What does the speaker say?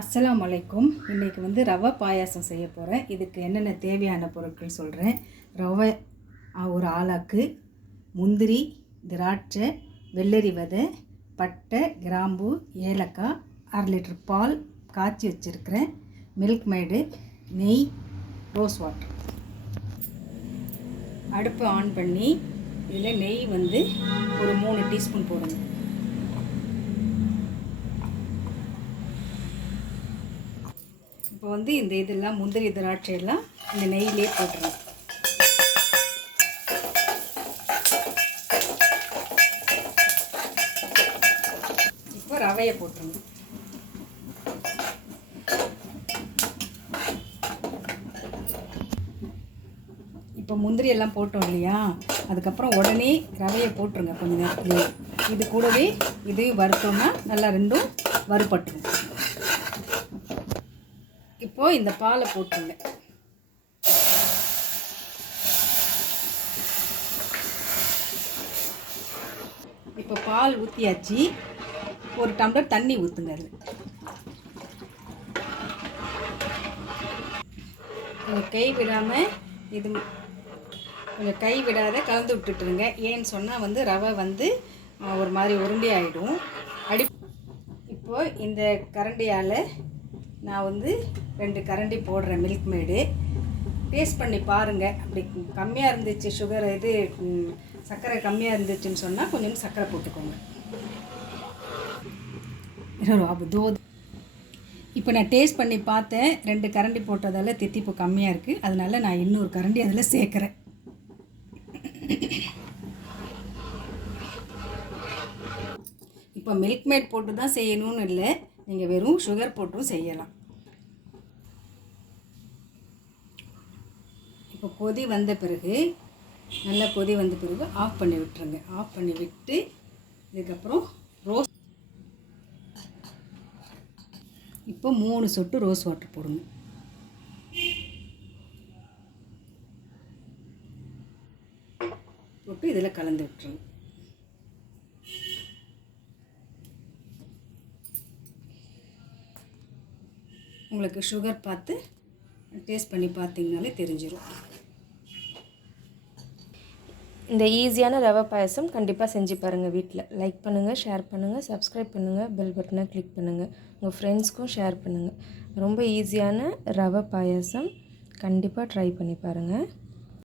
அஸ்லாம் வலைக்கும் இன்றைக்கி வந்து ரவை பாயாசம் செய்ய போகிறேன் இதுக்கு என்னென்ன தேவையான பொருட்கள் சொல்கிறேன் ரவை ஒரு ஆளாக்கு முந்திரி திராட்சை வெள்ளரி விதை பட்டை கிராம்பு ஏலக்காய் அரை லிட்டர் பால் காய்ச்சி வச்சுருக்கிறேன். மில்க் மேடு நெய் ரோஸ் வாட்டர். அடுப்பு ஆன் பண்ணி இதில் நெய் வந்து ஒரு மூணு டீஸ்பூன் போடுங்க இப்போ வந்து இந்த இதெல்லாம் முந்திரி திராட்சை எல்லாம் இந்த நெய்யிலே போட்டுருவோம் இப்போ ரவையை போட்டுருங்க இப்போ முந்திரி எல்லாம் போட்டோம் இல்லையா? அதுக்கப்புறம் உடனே ரவையை போட்டுருங்க கொஞ்சம் நேரத்துலேயே இது கூடவே இதையும் வறுத்தோம்னா நல்லா ரெண்டும் வறுபட்டுரும். இப்போ இந்த பாலை போட்டுருங்க. இப்போ பால் ஊற்றியாச்சு ஒரு டம்ளர் தண்ணி ஊற்றுங்க அதில் கொஞ்சம் கை விடாமல் இது கொஞ்சம் கை விடாத கலந்து விட்டுட்டுருங்க. ஏன்னு சொன்னால் வந்து ரவை வந்து ஒரு மாதிரி உருண்டை ஆகிடும் அடி இப்போது இந்த கரண்டியால் நான் வந்து ரெண்டு கரண்டி போடுறேன் மில்க் மேடு டேஸ்ட் பண்ணி பாருங்கள் அப்படி கம்மியாக இருந்துச்சு சுகர் இது சர்க்கரை கம்மியாக இருந்துச்சுன்னு சொன்னால் கொஞ்சம் சர்க்கரை போட்டுக்கோங்க. இருபது இப்போ நான் டேஸ்ட் பண்ணி பார்த்தேன். ரெண்டு கரண்டி போட்டதால் தித்திப்பு கம்மியாக இருக்குது அதனால நான் இன்னொரு கரண்டி அதில் சேர்க்குறேன். இப்போ மில்க் மேட் போட்டு தான் செய்யணும்னு இல்லை. நீங்கள் வெறும் சுகர் போட்டும் செய்யலாம். இப்போ கொதி வந்த பிறகு நல்லா கொதி வந்த பிறகு ஆஃப் பண்ணி விட்டுருங்க. ஆஃப் பண்ணி விட்டு இதுக்கப்புறம் ரோஸ் இப்போ மூணு சொட்டு ரோஸ் வாட்டர் போடுங்க. போட்டு இதில் கலந்து விட்டுருங்க. உங்களுக்கு சுகர் பார்த்து டேஸ்ட் பண்ணி பார்த்தீங்கனாலே தெரிஞ்சிடும் இந்த ஈஸியான ரவை பாயசம் கண்டிப்பாக செஞ்சு பாருங்கள் வீட்டில் லைக் பண்ணுங்கள் ஷேர் பண்ணுங்கள் சப்ஸ்கிரைப் பண்ணுங்கள் பெல் பட்டனை கிளிக் பண்ணுங்கள் உங்கள் ஃப்ரெண்ட்ஸ்க்கும் ஷேர் பண்ணுங்கள் ரொம்ப ஈஸியான ரவை பாயசம் கண்டிப்பாக ட்ரை பண்ணி பாருங்கள்